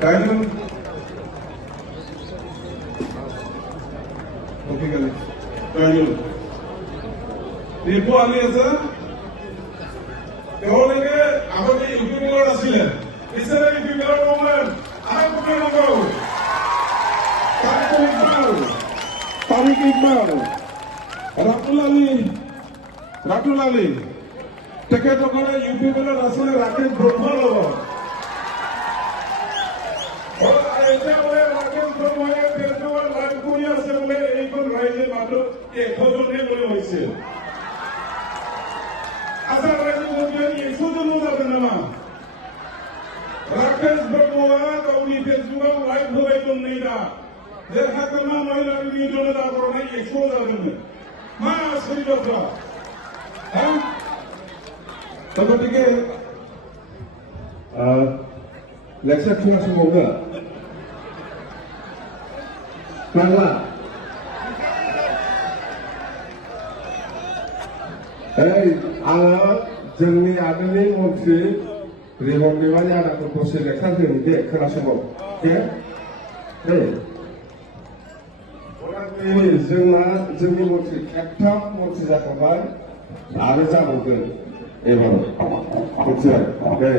Daniel. Okay, guys. Daniel. Nipo ali asa. তেওঁলোকে আগতে ইউপিএলৰ আছিলে পিছৰে ইউপিএলৰ moment আহে কোনে নগল তাৰিক ইকবাল ৰাতুল আলী তেখেতসকলে ইউপিএলৰ আছিলে ৰাকেশ ব্ৰহ্মৰ লগত এতিয়া বোলে ৰাকেশ ব্ৰহ্মই ফেচবুকত লাইভ কৰি আছে বোলে এইখন ৰাইজে মাত্ৰ 100জনহে বোলে হৈছে asal rakyat kemudian itu semua bernama rakyat berdoa kau di Facebook live boleh itu tidak jika kamu mau lagi di dalam dapur ini expose aja mana sekali dosa tapi tiga lecture cuma semoga karena जोंनि आगोलनि मन्थ्रि रिहन Daimari आदाखौ selection होनो दे खोनासंबाव जोंनि मन्थ्रि खेबथाम मन्थ्रि जाखांबाय आरो जाबावगोन एबार मिथिबाय दे